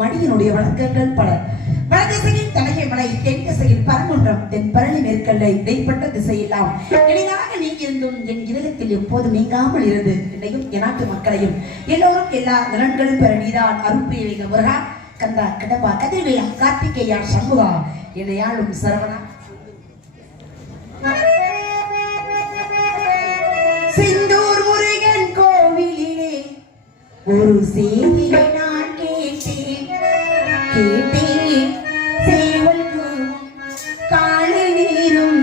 மடியினுடைய வழக்கங்கள் பல. வடதிசையில் தலையை மலை, தென் திசையில் பரங்குன்றம், தென் பரணி மேற்கல்ல இடைப்பட்ட திசையெல்லாம் எளிதாக நீங்கியிருந்தும் என் இதயத்தில் எப்போதும் நீங்காமல் இருந்து என்னையும் என் நாட்டு மக்களையும் எல்லோரும் எல்லா நலன்களும் பெற நீதான் அருள்பிரிய முருகா, கந்தா, கடப்பா, கதிர்வேலா, கார்த்திகேயா, சண்முகா, என்னையாளும் சரவணா. செந்தூர் முருகன் கோவிலிலே ஒரு செய்தியை நான் கேட்டேன் சேவல் காலை நீரும்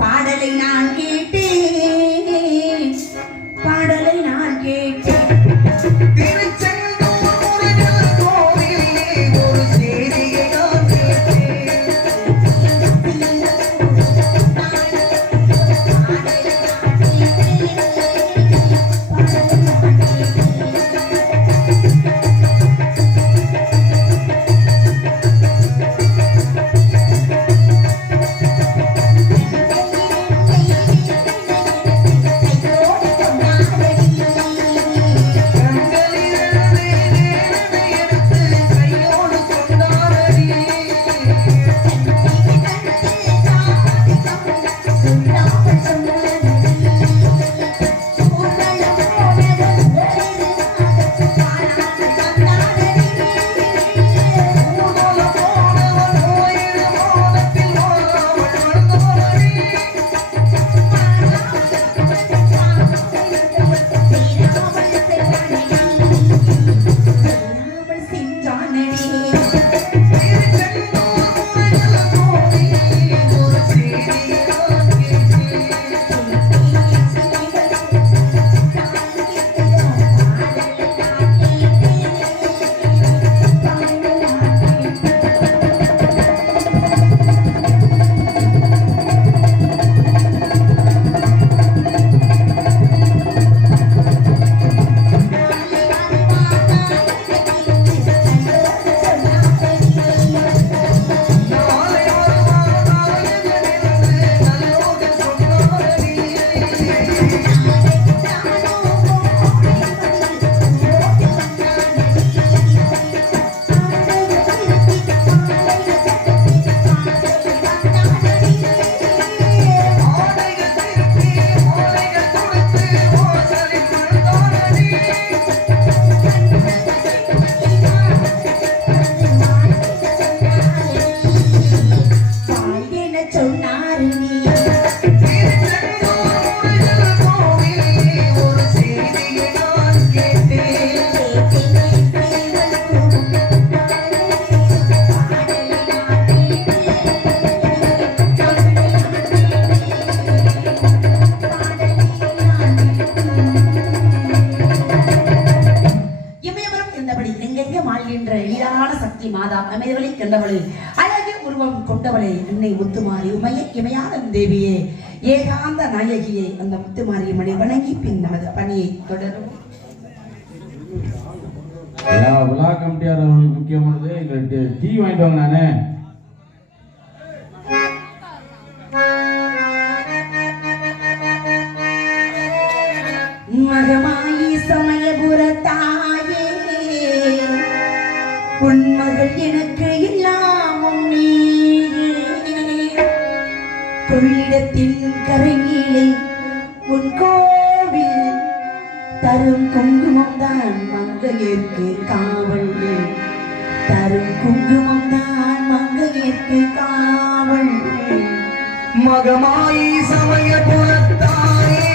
பாடலை நான் கேட்டேன், பாடலை நான் கேட்டேன். கண்டவளே, அழகிய உருவம் கொண்டவளே, அன்னை முத்துமாரி இமையான தேவியே, ஏகாந்த நாயகியே, அந்த முத்துமாரியம்மனை வணங்கி பின் நமது பணியை தொடரும். விழா கமிட்டியார் அவர்களுக்கு முக்கியமானது எங்களுக்கு டீ வாங்கிட்டு வாங்க. நானே மகமாயி சமயபுர தாயே, உன்மகள் எனக்கு இல்லாமல் கொள்ளிடத்தின் கரைநீளை உன் கோவில் தரும் குங்குமம் தான் மங்கையர்க்கு காவல், தரும் குங்குமம் தான் மங்கையர்க்கு காவல். மகமாயி சமயபுரத்தாயே,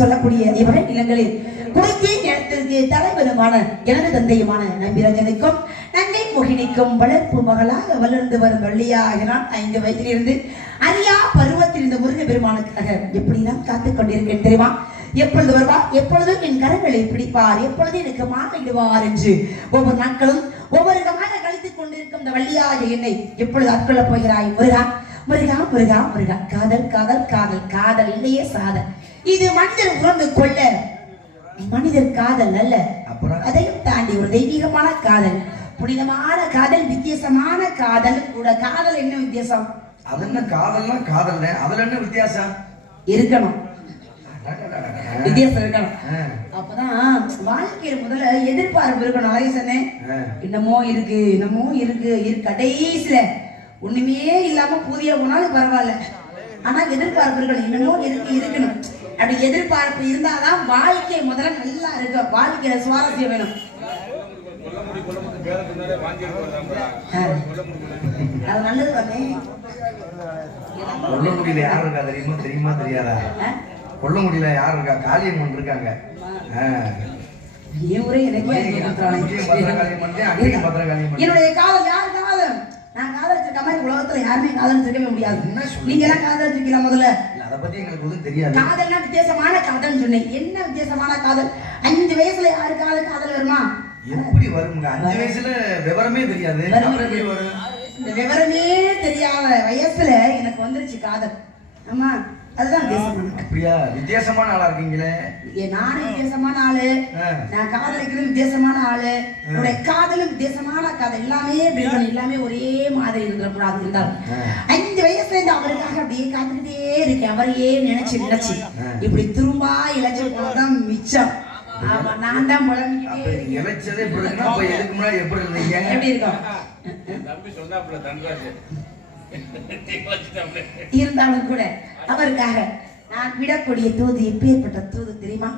சொல்லக்கூடிய இவரை நிலங்களில் குறிஞ்சி நிலத்திற்கு தலைவருமான எனது தந்தையுமான நம்பிரஞ்சனுக்கும் நங்கை மோகினிக்கும் வளர்ப்பு மகளாக வளர்ந்து வரும் வள்ளியாக நான் 5 வயதிலிருந்து அறியா பருவத்தில் இந்த முருக பெருமானுக்காக எப்படி நான் காத்துக் கொண்டிருக்கேன் தெரியுமா? எப்பொழுது வருவார், எப்பொழுது என் கரங்களை பிடிப்பார், எப்பொழுது எனக்கு மாலையிடுவார் என்று ஒவ்வொரு நாட்களும் ஒவ்வொரு விதமாக கழித்துக் கொண்டிருக்கும் இந்த வள்ளியாக என்னை எப்பொழுது ஆட்கொள்ளப் போகிறாய் முருகா முருகா முருகா முருகா. காதல் காதல் காதல் காதல் இல்லையே சாதல். இது மனிதர் உணர்ந்து கொள்ள மனிதர் காதல் அல்ல, அதையும் தாண்டி ஒரு தெய்வீகமான காதல், புனிதமான காதல், வித்தியாசமான காதல் கூட. காதல் என்ன வித்தியாசம்? அது என்ன காதல்னா காதல், அதுல என்ன வித்தியாசம் இருக்கணும்? வித்தியாசம் இருக்கணும். ஆ. அப்பதான் வாழ்க்கையில முதல்ல எதிர்பார்ப்பு இருக்கணும். அழகே சொன்னேன், ஆ. என்னமோ இருக்கு கடைசியில ஒண்ணுமே இல்லாம புதிய போனாலும் பரவாயில்ல, ஆனா எதிர்பார்ப்பு இருக்கணும். என்னமோ இருக்கணும். அப்படி எதிர்பார்ப்பு இருந்தாதான் வாழ்க்கை முதல்ல நல்லா இருக்கும். வாழ்க்கையில சுவாரஸ்யம் வேணும். அது நல்லது தானே. கொல்லங்குடியில யார் இருக்கா தெரியுமா தெரியாதா? கொல்லங்குடியில யார் இருக்கா? காளியம்மன் இருக்காங்க. என் ஊரே எனக்கே என்னுடைய காதல் யார் காதல்? நான் காதலிச்சிருக்க மாதிரி உலகத்துல யாருமே காதலிச்சிருக்கவே முடியாது. நீங்க எல்லாம் காதலிச்சிருக்கீங்களா? முதல்ல அதை பத்தி எங்களுக்கு ஒன்றும் தெரியாது. காதல்னா வித்தியாசமான காதல் சொன்னேன். என்ன வித்தியாசமான காதல்? 5 வயசுல யாருக்காவது காதல் வருமா? எப்படி வருங்க? 5 வயசுல விவரமே தெரியாது. இந்த விவரமே தெரியாத வயசுல எனக்கு வந்துருச்சு காதல். ஆமா, அதுதான் வித்தியாசமான. அப்படியா? வித்தியாசமான ஆளா இருக்கீங்களே. நானும் வித்தியாசமான ஆளு, நான் காதலிக்கிறது வித்தியாசமான ஆளு, என்னுடைய காதலும் வித்தியாசமான காதல். எல்லாமே ஒரே மாதிரி இருந்துடக்கூடாது. இருந்தாலும் 5 வயசுல இருந்து அவருக்காக அப்படியே காத்துக்கிட்டே இருக்கேன். அவரையே நினைச்சு இப்படி திரும்பா இழைச்சு போனதான் மிச்சம். ஆமா, நான் தான் புலம்பிக்கிட்டே இழைச்சதே இப்படி இருக்குன்னா அப்ப இதுக்கு முன்னாடி எப்படி இருந்தீங்க? எப்படி இருக்கும்? இருந்தாலும் கூட அவருக்காக நான் விடக்கூடிய தூது எப்பேற்பட்ட தூது தெரியுமா?